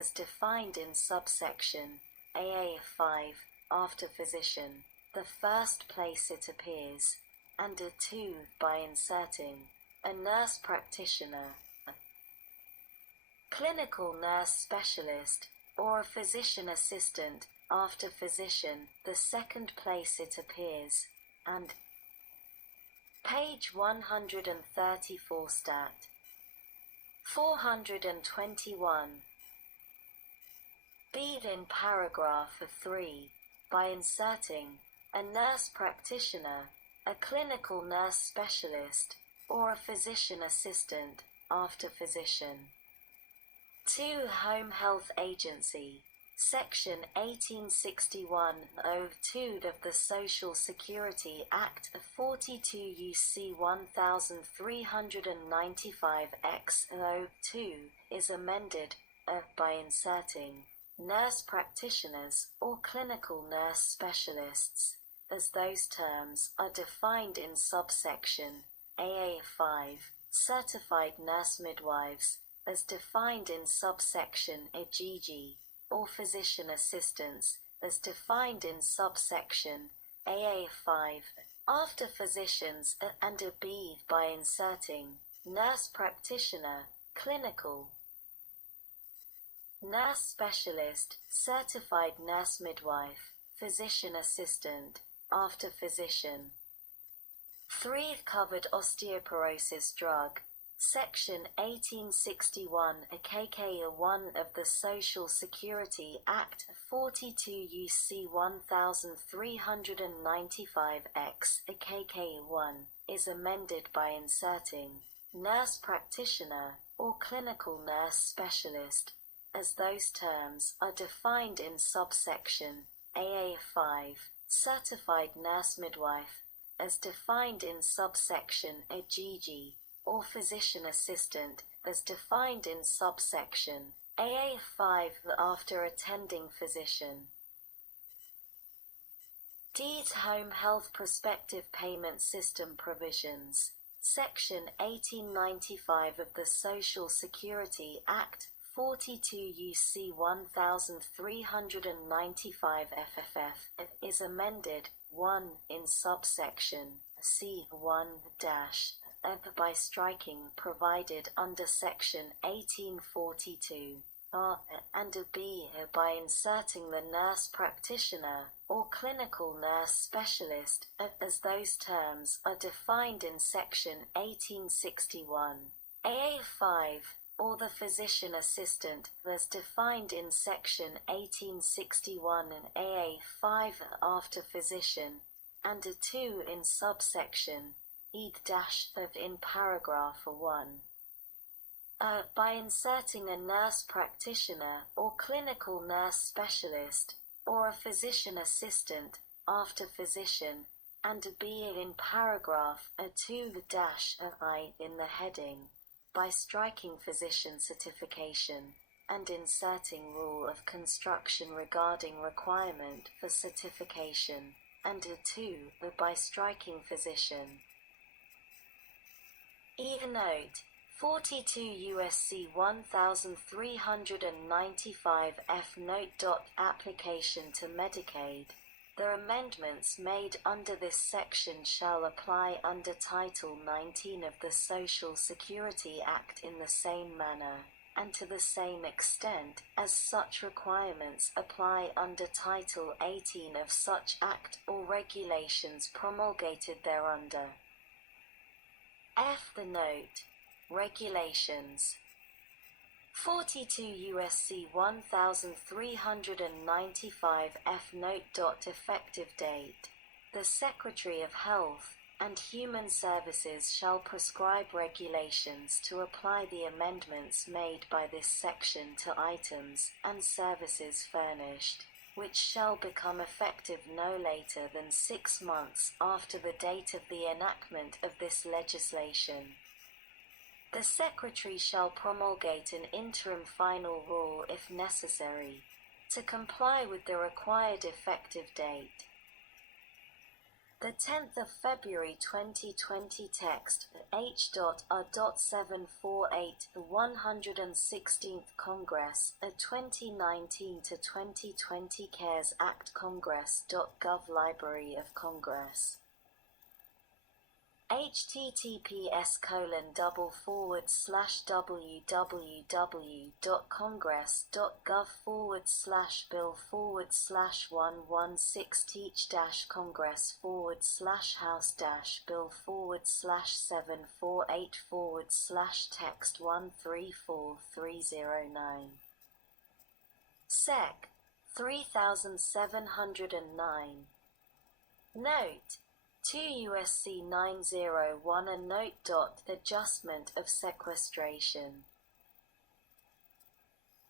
as defined in subsection AA5, after physician, the first place it appears, and A2 by inserting a nurse practitioner, a clinical nurse specialist, or a physician assistant, after physician, the second place it appears, and page 134 stat 421. B in paragraph 3, by inserting a nurse practitioner, a clinical nurse specialist, or a physician assistant, after physician. 2. Home Health Agency, Section 1861-02 of the Social Security Act 42 U.C. 1395-X-02 is amended by inserting nurse practitioners or clinical nurse specialists, as those terms are defined in subsection AA5, certified nurse midwives, as defined in subsection AGG, or physician assistants, as defined in subsection AA5, after physicians, and a B by inserting nurse practitioner, clinical nurse specialist, certified nurse midwife, physician assistant, after physician. 3. Covered osteoporosis drug, Section 1861 KK1 of the Social Security Act 42 U.C. 1395-X KK1 is amended by inserting nurse practitioner or clinical nurse specialist, as those terms are defined in subsection AA5, certified nurse midwife, as defined in subsection AGG, or physician assistant, as defined in subsection AA5 after attending physician. D. Home Health Prospective Payment System Provisions, Section 1895 of the Social Security Act 42 U.C. 1395 FFF is amended, 1 in subsection C1- by striking provided under section 1842 and a B by inserting the nurse practitioner or clinical nurse specialist as those terms are defined in section 1861. AA5, or the physician assistant, as defined in section 1861 and AA5 after physician, and a 2 in subsection E-of in paragraph 1. By inserting a nurse practitioner or clinical nurse specialist, or a physician assistant, after physician, and a B in paragraph 2-I in the heading, by striking physician certification, and inserting rule of construction regarding requirement for certification, and a 2 by striking physician. Note 42 U.S.C. 1395 F Note. Application to Medicaid. The amendments made under this section shall apply under Title 19 of the Social Security Act in the same manner, and to the same extent as such requirements apply under Title 18 of such Act or regulations promulgated thereunder. F. The Note. Regulations. 42 U.S.C. 1395 F Note. Effective date. The Secretary of Health and Human Services shall prescribe regulations to apply the amendments made by this section to items and services furnished, which shall become effective no later than 6 months after the date of the enactment of this legislation. The Secretary shall promulgate an interim final rule if necessary, to comply with the required effective date. The 10th of February 2020 text, H.R.748, the 116th Congress, a 2019 to 2020 CARES Act Congress.gov Library of Congress. https://www.congress.gov/bill/116-congress/116-congress/teach-congress/bill/7484309. Sec. 3709. Note: 2 U.S.C. 901 and note. Adjustment of sequestration.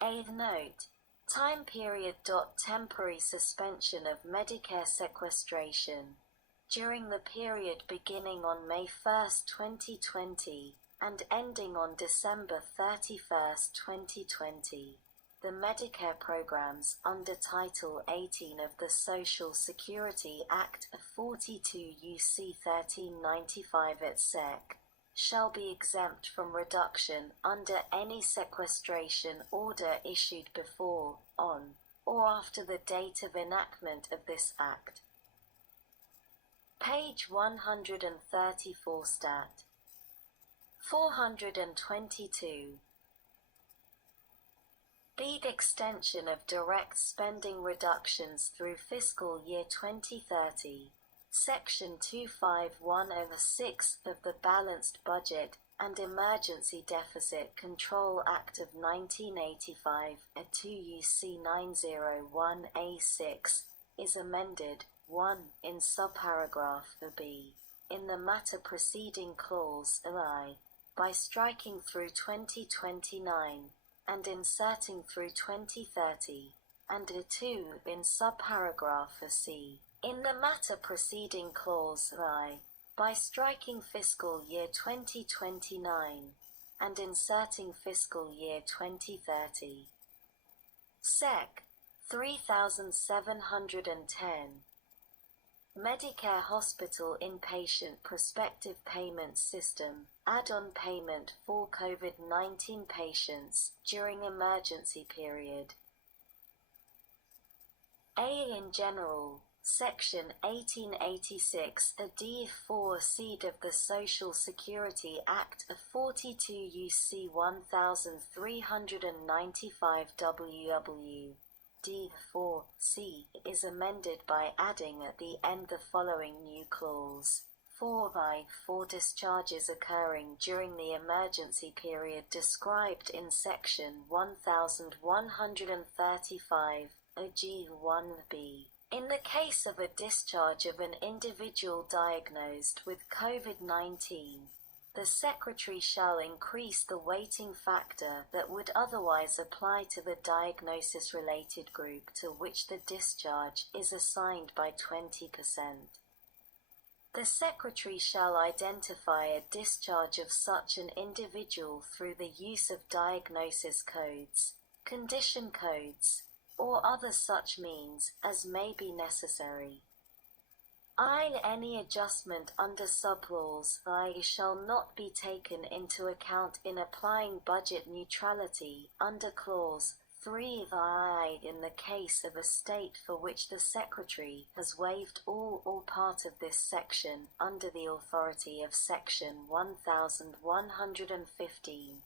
8th note: time period. Temporary suspension of Medicare sequestration. During the period beginning on May 1, 2020, and ending on December 31, 2020. The Medicare programs under Title 18 of the Social Security Act of 42 U.C. 1395 et seq. Shall be exempt from reduction under any sequestration order issued before, on, or after the date of enactment of this Act. Page 134 Stat. 422. B. Extension of direct spending reductions through fiscal year 2030, Section 25106 of the Balanced Budget and Emergency Deficit Control Act of 1985, a 2 U.C. 901A6, is amended, 1. In subparagraph B, in the matter preceding clause I, by striking through 2029, and inserting through 2030, and 2. In subparagraph C, in the matter preceding clause I, by striking fiscal year 2029, and inserting fiscal year 2030. Sec. 3710. Medicare Hospital Inpatient Prospective Payment System, add-on payment for COVID-19 patients during emergency period. A. In general, Section 1886, a D4 Seed of the Social Security Act of 42 U.C. 1395 WW. D4 C is amended by adding at the end the following new clause. 4 discharges occurring during the emergency period described in Section 1135, G1b. In the case of a discharge of an individual diagnosed with COVID-19, the Secretary shall increase the weighting factor that would otherwise apply to the diagnosis-related group to which the discharge is assigned by 20%. The Secretary shall identify a discharge of such an individual through the use of diagnosis codes, condition codes, or other such means as may be necessary. Any adjustment under subclause I shall not be taken into account in applying budget neutrality under clause 3 in the case of a state for which the Secretary has waived all or part of this section under the authority of Section 1115.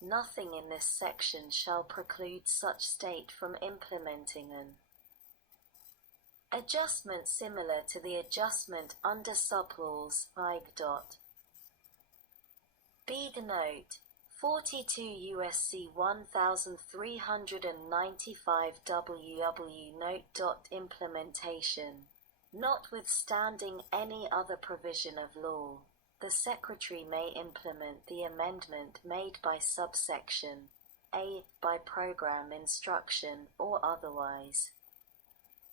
Nothing in this section shall preclude such state from implementing an adjustment similar to the adjustment under subclause I. B. Note: 42 U.S.C. 1395 WW. Note. Implementation. Notwithstanding any other provision of law, the Secretary may implement the amendment made by subsection A by program instruction or otherwise.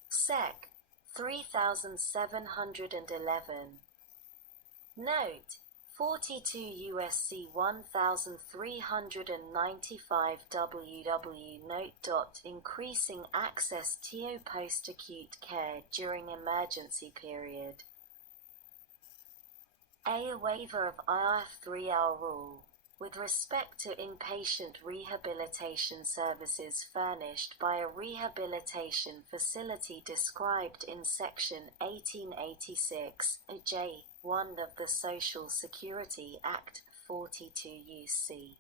Sec. 3711. Note: 42 U.S.C. 1395 WW. Note. Increasing access to post-acute care during emergency period. A waiver of IF 3R rule. With respect to inpatient rehabilitation services furnished by a rehabilitation facility described in Section 1886, J1 of the Social Security Act, 42 U.C.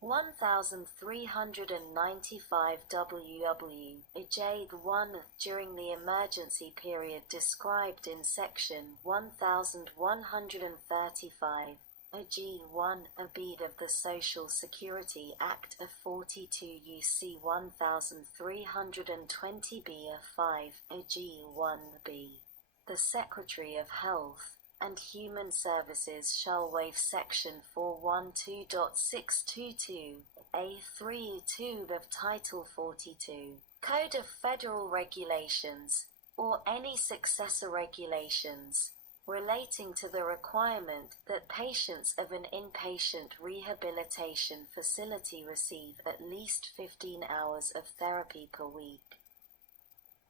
1395 WW, J1 during the emergency period described in Section 1135, G1 B of the Social Security Act of 42 U.C. 1320 B5, G1b. The Secretary of Health and Human Services shall waive Section 412.622, A32 of Title 42, Code of Federal Regulations, or any successor regulations, relating to the requirement that patients of an inpatient rehabilitation facility receive at least 15 hours of therapy per week.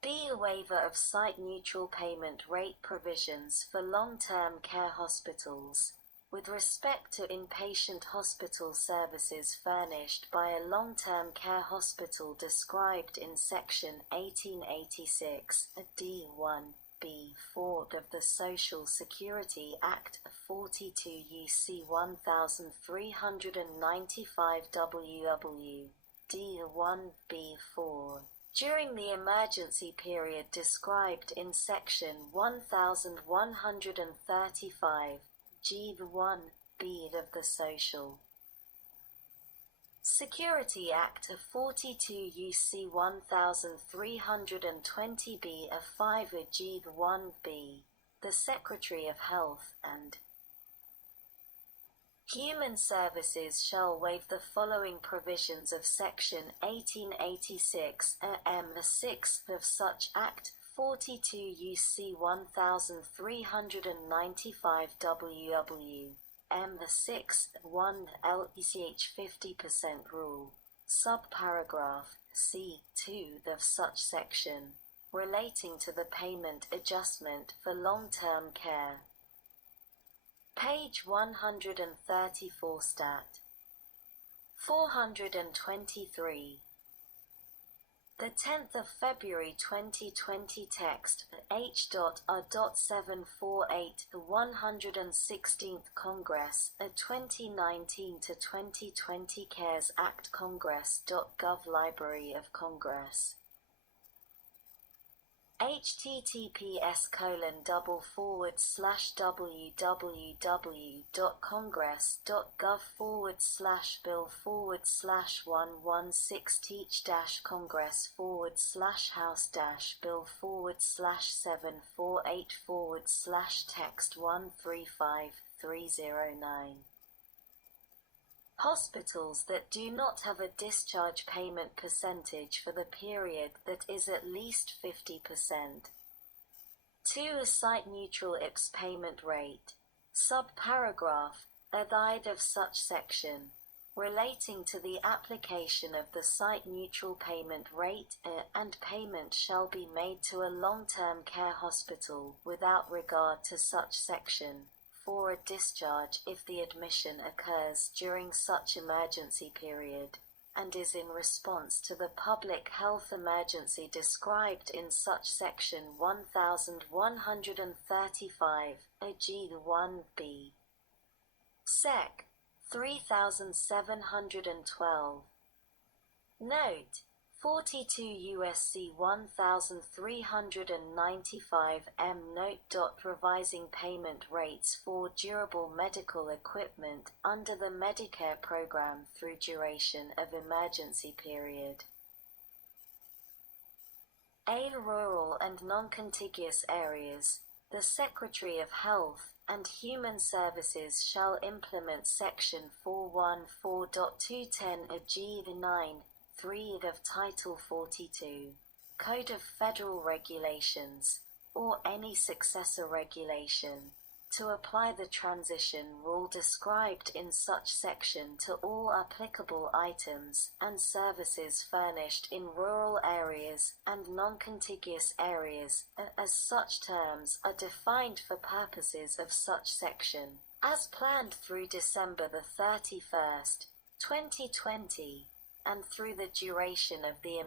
B. A waiver of site-neutral payment rate provisions for long-term care hospitals. With respect to inpatient hospital services furnished by a long-term care hospital described in Section 1886, D1, B4 of the Social Security Act, 42 U.C. 1395 WW, D1, B4. During the emergency period described in Section 1135, G1, B of the Social Security Act of 42 U.C. 1320 B of 5 of G1 B, the Secretary of Health and Human Services shall waive the following provisions of Section 1886 M6 of such Act, 42 U.C. 1395 WW, M6, 1 LECH 50% rule, subparagraph C2 of such section, relating to the payment adjustment for long-term care. Page 134 Stat. 423. The 10th of February 2020 text, H.R.748, the 116th Congress, 2019 to 2020 CARES Act Congress.gov Library of Congress. https://www.congress.gov/bill/116-congress/text-135-309. Hospitals that do not have a discharge payment percentage for the period that is at least 50%. 2. A site-neutral IPS payment rate. Subparagraph, A of such section, relating to the application of the site-neutral payment rate and payment shall be made to a long-term care hospital without regard to such section. For a discharge if the admission occurs during such emergency period, and is in response to the public health emergency described in such section 1135, G1b. Sec. 3712. Note: 42 U.S.C. 1395 M. Note. Revising payment rates for durable medical equipment under the Medicare program through duration of emergency period. A. Rural and non-contiguous areas. The Secretary of Health and Human Services shall implement Section 414.210 of G9, 3 of Title 42, Code of Federal Regulations, or any successor regulation, to apply the transition rule described in such section to all applicable items and services furnished in rural areas and non-contiguous areas, as such terms are defined for purposes of such section, as planned through December the 31st, 2020, and through the duration of the